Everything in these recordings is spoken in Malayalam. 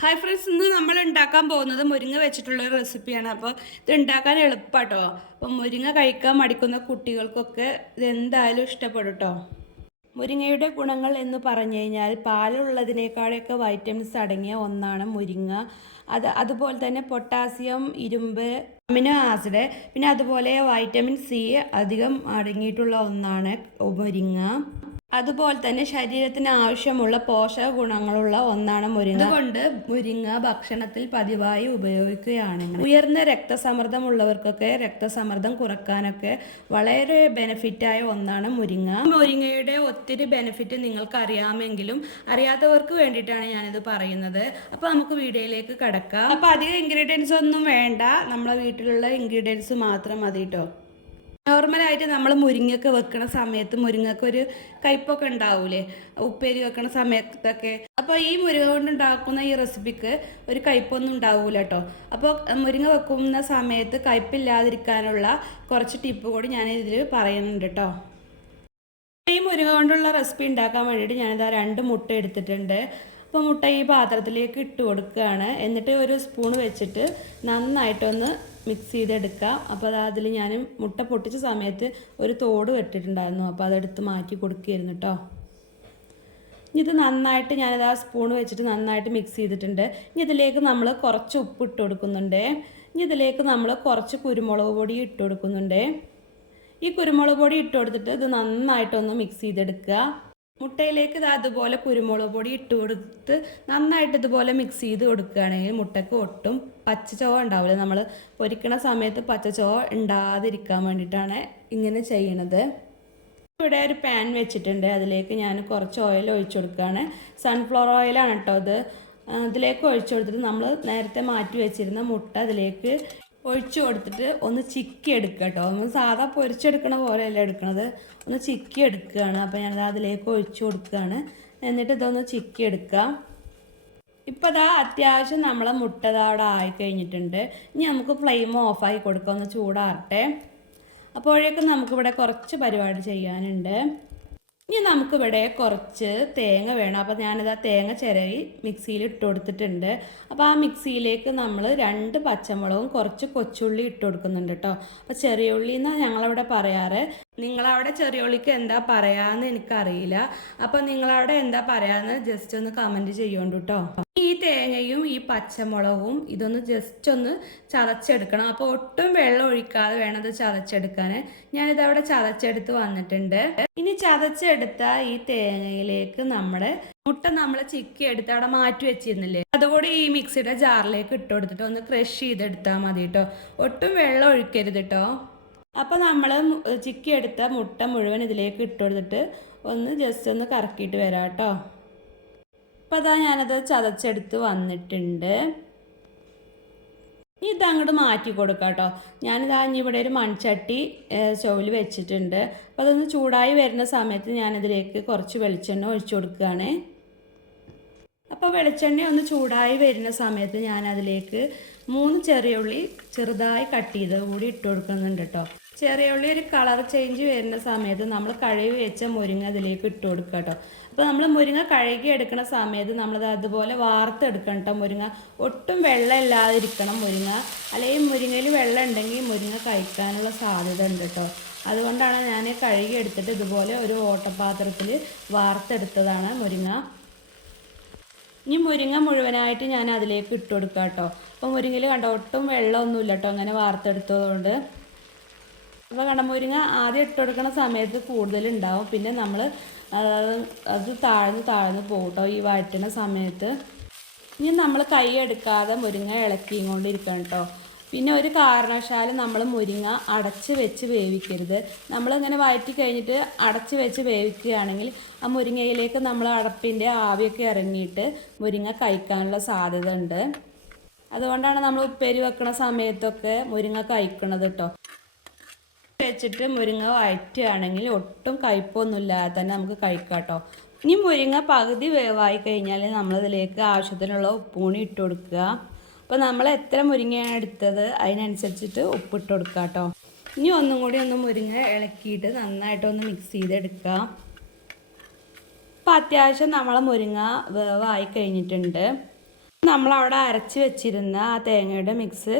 ഹായ് ഫ്രണ്ട്സ്, ഇന്ന് നമ്മൾ ഉണ്ടാക്കാൻ പോകുന്നത് മുരിങ്ങ വെച്ചിട്ടുള്ള ഒരു റെസിപ്പിയാണ്. അപ്പോൾ ഇത് ഉണ്ടാക്കാൻ എളുപ്പമാട്ടോ. അപ്പോൾ മുരിങ്ങ കഴിക്കാൻ മടിക്കുന്ന കുട്ടികൾക്കൊക്കെ ഇത് എന്തായാലും ഇഷ്ടപ്പെടും കേട്ടോ. മുരിങ്ങയുടെ ഗുണങ്ങൾ എന്ന് പറഞ്ഞു കഴിഞ്ഞാൽ പാലുള്ളതിനേക്കാളൊക്കെ വൈറ്റമിൻസ് അടങ്ങിയ ഒന്നാണ് മുരിങ്ങ. അതുപോലെ തന്നെ പൊട്ടാസ്യം, ഇരുമ്പ്, അമിനോ ആസിഡ്, പിന്നെ അതുപോലെ വൈറ്റമിൻ സി അധികം അടങ്ങിയിട്ടുള്ള ഒന്നാണ് മുരിങ്ങ. അതുപോലെ തന്നെ ശരീരത്തിന് ആവശ്യമുള്ള പോഷക ഗുണങ്ങളുള്ള ഒന്നാണ് മുരിങ്ങ. അതുകൊണ്ട് മുരിങ്ങ ഭക്ഷണത്തിൽ പതിവായി ഉപയോഗിക്കുകയാണെങ്കിൽ ഉയർന്ന രക്തസമ്മർദ്ദമുള്ളവർക്കൊക്കെ രക്തസമ്മർദ്ദം കുറക്കാനൊക്കെ വളരെ ബെനിഫിറ്റായ ഒന്നാണ് മുരിങ്ങ. മുരിങ്ങയുടെ ഒത്തിരി ബെനിഫിറ്റ് നിങ്ങൾക്ക് അറിയാമെങ്കിലും അറിയാത്തവർക്ക് വേണ്ടിയിട്ടാണ് ഞാനിത് പറയുന്നത്. അപ്പോൾ നമുക്ക് വീഡിയോയിലേക്ക് കടക്കാം. അപ്പോൾ അധികം ഇൻഗ്രീഡിയൻസ് ഒന്നും വേണ്ട, നമ്മളെ വീട്ടിലുള്ള ഇൻഗ്രീഡിയൻസ് മാത്രം മതി കേട്ടോ. നോർമലായിട്ട് നമ്മൾ മുരിങ്ങയൊക്കെ വെക്കണ സമയത്ത് മുരിങ്ങക്ക് ഒരു കയ്പൊക്കെ ഉണ്ടാവൂലേ, ഉപ്പേരി വെക്കണ സമയത്തൊക്കെ. അപ്പോൾ ഈ മുരിങ്ങ കൊണ്ട് ഉണ്ടാക്കുന്ന ഈ റെസിപ്പിക്ക് ഒരു കയ്പൊന്നും ഉണ്ടാവൂല കേട്ടോ. അപ്പോൾ മുരിങ്ങ വെക്കുന്ന സമയത്ത് കയ്പില്ലാതിരിക്കാനുള്ള കുറച്ച് ടിപ്പ് കൂടി ഞാൻ ഇതിൽ പറയുന്നുണ്ട് കേട്ടോ. ഈ മുരിങ്ങ കൊണ്ടുള്ള റെസിപ്പി ഉണ്ടാക്കാൻ വേണ്ടിയിട്ട് ഞാനിതാ 2 മുട്ട എടുത്തിട്ടുണ്ട്. അപ്പോൾ മുട്ട ഈ പാത്രത്തിലേക്ക് ഇട്ട് കൊടുക്കുകയാണ്. എന്നിട്ട് ഒരു സ്പൂൺ വെച്ചിട്ട് നന്നായിട്ടൊന്ന് മിക്സ് ചെയ്തെടുക്കുക. അപ്പോൾ അതിൽ ഞാൻ മുട്ട പൊട്ടിച്ച സമയത്ത് ഒരു തോട് വെട്ടിട്ടുണ്ടായിരുന്നു, അപ്പോൾ അതെടുത്ത് മാറ്റി കൊടുക്കുകയായിരുന്നു കേട്ടോ. ഇത് നന്നായിട്ട് ഞാനത് ആ സ്പൂൺ വെച്ചിട്ട് നന്നായിട്ട് മിക്സ് ചെയ്തിട്ടുണ്ട്. ഇനി ഇതിലേക്ക് നമ്മൾ കുറച്ച് ഉപ്പ് ഇട്ട് കൊടുക്കുന്നുണ്ട്. ഇനി ഇതിലേക്ക് നമ്മൾ കുറച്ച് കുരുമുളക് പൊടി ഇട്ട് കൊടുക്കുന്നുണ്ട്. ഈ കുരുമുളക് പൊടി ഇട്ട് കൊടുത്തിട്ട് ഇത് നന്നായിട്ടൊന്ന് മിക്സ് ചെയ്തെടുക്കുക. മുട്ടയിലേക്ക് ഇത് അതുപോലെ കുരുമുളക് പൊടി ഇട്ട് കൊടുത്ത് നന്നായിട്ട് ഇതുപോലെ മിക്സ് ചെയ്ത് കൊടുക്കുകയാണെങ്കിൽ മുട്ടയ്ക്ക് ഒട്ടും പച്ചച്ചോവ ഉണ്ടാവില്ല. നമ്മൾ പൊരിക്കണ സമയത്ത് പച്ചച്ചോവ ഉണ്ടാകാതിരിക്കാൻ വേണ്ടിയിട്ടാണ് ഇങ്ങനെ ചെയ്യണത്. ഇവിടെ ഒരു പാൻ വെച്ചിട്ടുണ്ട്, അതിലേക്ക് ഞാൻ കുറച്ച് ഓയിൽ ഒഴിച്ചു കൊടുക്കുകയാണ്. സൺഫ്ലവർ ഓയിലാണ് കേട്ടോ ഇത്. ഇതിലേക്ക് ഒഴിച്ചു കൊടുത്തിട്ട് നമ്മൾ നേരത്തെ മാറ്റി വെച്ചിരുന്ന മുട്ട അതിലേക്ക് ഒഴിച്ചു കൊടുത്തിട്ട് ഒന്ന് ചിക്കി എടുക്കുക കേട്ടോ. നമ്മൾ സാധാ പൊരിച്ചെടുക്കണ പോലെയല്ല എടുക്കണത്, ഒന്ന് ചിക്കി എടുക്കുകയാണ്. അപ്പോൾ ഞാനത് അതിലേക്ക് ഒഴിച്ചു കൊടുക്കുകയാണ്. എന്നിട്ട് ഇതൊന്ന് ചിക്കി എടുക്കുക. ഇപ്പോൾ അതാ അത്യാവശ്യം നമ്മളെ മുട്ട അവിടെ ആയിക്കഴിഞ്ഞിട്ടുണ്ട്. ഇനി നമുക്ക് ഫ്ലെയിം ഓഫാക്കി കൊടുക്കാം, ഒന്ന് ചൂടാറട്ടെ. അപ്പോഴേക്കും നമുക്കിവിടെ കുറച്ച് പരിപാടി ചെയ്യാനുണ്ട്. ഇനി നമുക്കിവിടെ കുറച്ച് തേങ്ങ വേണം. അപ്പോൾ ഞാനിതാ തേങ്ങ ചിരവി മിക്സിയിൽ ഇട്ട് കൊടുത്തിട്ടുണ്ട്. അപ്പോൾ ആ മിക്സിയിലേക്ക് നമ്മൾ 2 പച്ചമുളകും കുറച്ച് കൊച്ചുള്ളി ഇട്ട് കൊടുക്കുന്നുണ്ട് കേട്ടോ. അപ്പോൾ ചെറിയ ഉള്ളി എന്നാണ് ഞങ്ങളവിടെ പറയാറ്. നിങ്ങളവിടെ ചെറിയ ഉള്ളിക്ക് എന്താ പറയാന്ന് എനിക്കറിയില്ല. അപ്പോൾ നിങ്ങളവിടെ എന്താ പറയാന്ന് ജസ്റ്റ് ഒന്ന് കമൻറ്റ് ചെയ്യുന്നുണ്ട് കേട്ടോ. ഈ തേങ്ങയും ഈ പച്ചമുളകും ഇതൊന്ന് ജസ്റ്റ് ഒന്ന് ചതച്ചെടുക്കണം. അപ്പോൾ ഒട്ടും വെള്ളം ഒഴിക്കാതെ വേണം ഇത് ചതച്ചെടുക്കാൻ. ഞാനിതവിടെ ചതച്ചെടുത്ത് വന്നിട്ടുണ്ട്. ഇനി ചതച്ചെടുത്ത ഈ തേങ്ങയിലേക്ക് നമ്മുടെ മുട്ട നമ്മൾ ചിക്കി എടുത്ത് അവിടെ മാറ്റി വെച്ചിരുന്നില്ലേ, അതുകൂടി ഈ മിക്സിയുടെ ജാറിലേക്ക് ഇട്ട് കൊടുത്തിട്ട് ഒന്ന് ക്രഷ് ചെയ്തെടുത്താൽ മതി കേട്ടോ. ഒട്ടും വെള്ളം ഒഴിക്കരുത് കേട്ടോ. അപ്പോൾ നമ്മൾ ചിക്കി എടുത്ത മുട്ട മുഴുവൻ ഇതിലേക്ക് ഇട്ട് കൊടുത്തിട്ട് ഒന്ന് ജസ്റ്റ് ഒന്ന് കറക്കിയിട്ട് വരാം കേട്ടോ. അപ്പോൾ അതാ ഞാനത് ചതച്ചെടുത്ത് വന്നിട്ടുണ്ട്. ഇതങ്ങോട്ട് മാറ്റി കൊടുക്കാം കേട്ടോ. ഞാനിതാ ഇവിടെ ഒരു മൺചട്ടി സ്റ്റൗവിൽ വെച്ചിട്ടുണ്ട്. അപ്പോൾ അതൊന്ന് ചൂടായി വരുന്ന സമയത്ത് ഞാനതിലേക്ക് കുറച്ച് വെളിച്ചെണ്ണ ഒഴിച്ചു കൊടുക്കുകയാണ്. അപ്പോൾ വെളിച്ചെണ്ണ ഒന്ന് ചൂടായി വരുന്ന സമയത്ത് ഞാനതിലേക്ക് 3 ചെറിയ ഉള്ളി ചെറുതായി കട്ട് ചെയ്ത് കൂടി ഇട്ട് കൊടുക്കുന്നുണ്ട് കേട്ടോ. ചെറിയ ഉള്ളി ഒരു കളർ ചേഞ്ച് വരുന്ന സമയത്ത് നമ്മൾ കഴുകി വെച്ച മുരിങ്ങ അതിലേക്ക് ഇട്ട് കൊടുക്കുക കേട്ടോ. അപ്പോൾ നമ്മൾ മുരിങ്ങ കഴുകി എടുക്കുന്ന സമയത്ത് നമ്മളത് അതുപോലെ വാർത്തെടുക്കണം കേട്ടോ. മുരിങ്ങ ഒട്ടും വെള്ളം ഇല്ലാതിരിക്കണം മുരിങ്ങ, അല്ലെങ്കിൽ മുരിങ്ങയിൽ വെള്ളം ഉണ്ടെങ്കിൽ മുരിങ്ങ കഴിക്കാനുള്ള സാധ്യത ഉണ്ട് കേട്ടോ. അതുകൊണ്ടാണ് ഞാൻ കഴുകി എടുത്തിട്ട് ഇതുപോലെ ഒരു ഓട്ടപാത്രത്തിൽ വാർത്തെടുത്തതാണ് മുരിങ്ങ. ഇനി മുരിങ്ങ മുഴുവനായിട്ട് ഞാൻ അതിലേക്ക് ഇട്ട് കൊടുക്കാം കേട്ടോ. അപ്പോൾ മുരിങ്ങയിൽ കണ്ടോ ഒട്ടും വെള്ളമൊന്നുമില്ല കേട്ടോ, അങ്ങനെ വാർത്തെടുത്തതുകൊണ്ട്. അപ്പോൾ കണ്ട മുരിങ്ങ ആദ്യം ഇട്ട് കൊടുക്കുന്ന സമയത്ത് കൂടുതലുണ്ടാവും, പിന്നെ നമ്മൾ അത് താഴ്ന്ന് പോകും കേട്ടോ ഈ വഴറ്റുന്ന സമയത്ത്. ഇനി നമ്മൾ കൈ എടുക്കാതെ മുരിങ്ങ ഇളക്കിയും കൊണ്ടിരിക്കണം കേട്ടോ. പിന്നെ ഒരു കാരണവശാലും നമ്മൾ മുരിങ്ങ അടച്ച് വെച്ച് വേവിക്കരുത്. നമ്മളിങ്ങനെ വഴറ്റി കഴിഞ്ഞിട്ട് അടച്ച് വെച്ച് വേവിക്കുകയാണെങ്കിൽ ആ മുരിങ്ങയിലേക്ക് നമ്മൾ അടപ്പിൻ്റെ ആവിയൊക്കെ ഇറങ്ങിയിട്ട് മുരിങ്ങ കഴിക്കാനുള്ള സാധ്യത ഉണ്ട്. അതുകൊണ്ടാണ് നമ്മൾ ഉപ്പേരി വെക്കുന്ന സമയത്തൊക്കെ മുരിങ്ങ കഴിക്കണത് കേട്ടോ. വെച്ചിട്ട് മുരിങ്ങ വഴറ്റുകയാണെങ്കിൽ ഒട്ടും കയ്പൊന്നുമില്ലാതെ തന്നെ നമുക്ക് കഴിക്കാം കേട്ടോ. ഇനി മുരിങ്ങ പകുതി വേവായി കഴിഞ്ഞാൽ നമ്മളിതിലേക്ക് ആവശ്യത്തിനുള്ള ഉപ്പും കൂടി ഇട്ട് കൊടുക്കുക. അപ്പോൾ നമ്മൾ എത്ര മുരിങ്ങയാണ് എടുത്തത് അതിനനുസരിച്ചിട്ട് ഉപ്പിട്ട് കൊടുക്കുക കേട്ടോ. ഇനി ഒന്നും കൂടി ഒന്ന് മുരിങ്ങ ഇളക്കിയിട്ട് നന്നായിട്ടൊന്ന് മിക്സ് ചെയ്തെടുക്കുക. അപ്പോൾ അത്യാവശ്യം നമ്മളെ മുരിങ്ങ വേവായി കഴിഞ്ഞിട്ടുണ്ട്. നമ്മളവിടെ അരച്ച് വെച്ചിരുന്ന ആ തേങ്ങയുടെ മിക്സ്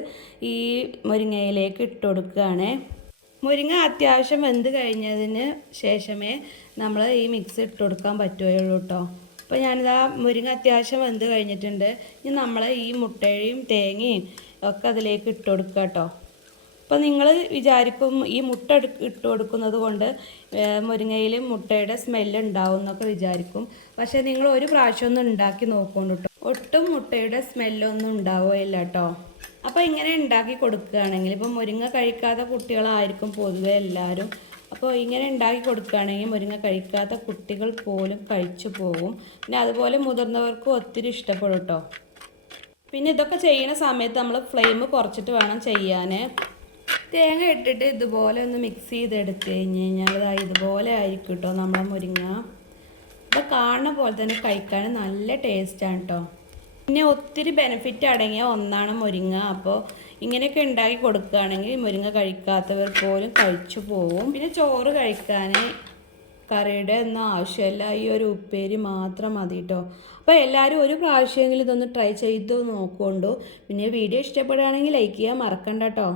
ഈ മുരിങ്ങയിലേക്ക് ഇട്ട് കൊടുക്കുകയാണ്. മുരിങ്ങ അത്യാവശ്യം വെന്ത് കഴിഞ്ഞതിന് ശേഷമേ നമ്മൾ ഈ മിക്സ് ഇട്ട് കൊടുക്കാൻ പറ്റുകയുള്ളൂ കേട്ടോ. അപ്പോൾ ഞാനിതാ മുരിങ്ങ അത്യാവശ്യം വെന്ത് കഴിഞ്ഞിട്ടുണ്ട്. ഇനി നമ്മൾ ഈ മുട്ടയും തേങ്ങയും ഒക്കെ അതിലേക്ക് ഇട്ട് കൊടുക്കുക കേട്ടോ. അപ്പോൾ നിങ്ങൾ വിചാരിക്കും ഈ മുട്ട ഇട്ട് കൊടുക്കുന്നത് കൊണ്ട് മുരിങ്ങയിൽ മുട്ടയുടെ സ്മെല്ല് ഉണ്ടാവും എന്നൊക്കെ വിചാരിക്കും. പക്ഷേ നിങ്ങൾ ഒരു പ്രാവശ്യം ഒന്ന് ഉണ്ടാക്കി നോക്കുന്നുണ്ട് കേട്ടോ. ഒട്ടും മുട്ടയുടെ സ്മെല്ലൊന്നും ഉണ്ടാവുകയില്ല കേട്ടോ. അപ്പോൾ ഇങ്ങനെ ഉണ്ടാക്കി കൊടുക്കുകയാണെങ്കിൽ ഇപ്പോൾ മുരിങ്ങ കഴിക്കാത്ത കുട്ടികളായിരിക്കും പൊതുവെ എല്ലാവരും. അപ്പോൾ ഇങ്ങനെ ഉണ്ടാക്കി കൊടുക്കുകയാണെങ്കിൽ മുരിങ്ങ കഴിക്കാത്ത കുട്ടികൾ പോലും കഴിച്ചു പോകും. പിന്നെ അതുപോലെ മുതിർന്നവർക്കും ഒത്തിരി ഇഷ്ടപ്പെടും കേട്ടോ. പിന്നെ ഇതൊക്കെ ചെയ്യുന്ന സമയത്ത് നമ്മൾ ഫ്ലെയിം കുറച്ചിട്ട് വേണം ചെയ്യാൻ. തേങ്ങ ഇട്ടിട്ട് ഇതുപോലെ ഒന്ന് മിക്സ് ചെയ്തെടുത്ത് കഴിഞ്ഞ് കഴിഞ്ഞാൽ ഇതുപോലെ ആയിരിക്കും കേട്ടോ നമ്മളെ മുരിങ്ങ. അപ്പോൾ കാണുന്ന പോലെ തന്നെ കഴിക്കാൻ നല്ല ടേസ്റ്റാണ് കേട്ടോ. പിന്നെ ഒത്തിരി ബെനിഫിറ്റ് അടങ്ങിയ ഒന്നാണ് മുരിങ്ങ. അപ്പോൾ ഇങ്ങനെയൊക്കെ ഉണ്ടാക്കി കൊടുക്കുകയാണെങ്കിൽ മുരിങ്ങ കഴിക്കാത്തവർ പോലും കഴിച്ചു പോകും. പിന്നെ ചോറ് കഴിക്കാൻ കറിയുടെ ഒന്നും ആവശ്യമില്ല, ഈ ഒരു ഉപ്പേരി മാത്രം മതി കേട്ടോ. അപ്പോൾ എല്ലാവരും ഒരു പ്രാവശ്യമെങ്കിലും ഇതൊന്ന് ട്രൈ ചെയ്ത് നോക്കുകൊണ്ടു. പിന്നെ വീഡിയോ ഇഷ്ടപ്പെടുകയാണെങ്കിൽ ലൈക്ക് ചെയ്യാൻ മറക്കണ്ട കേട്ടോ.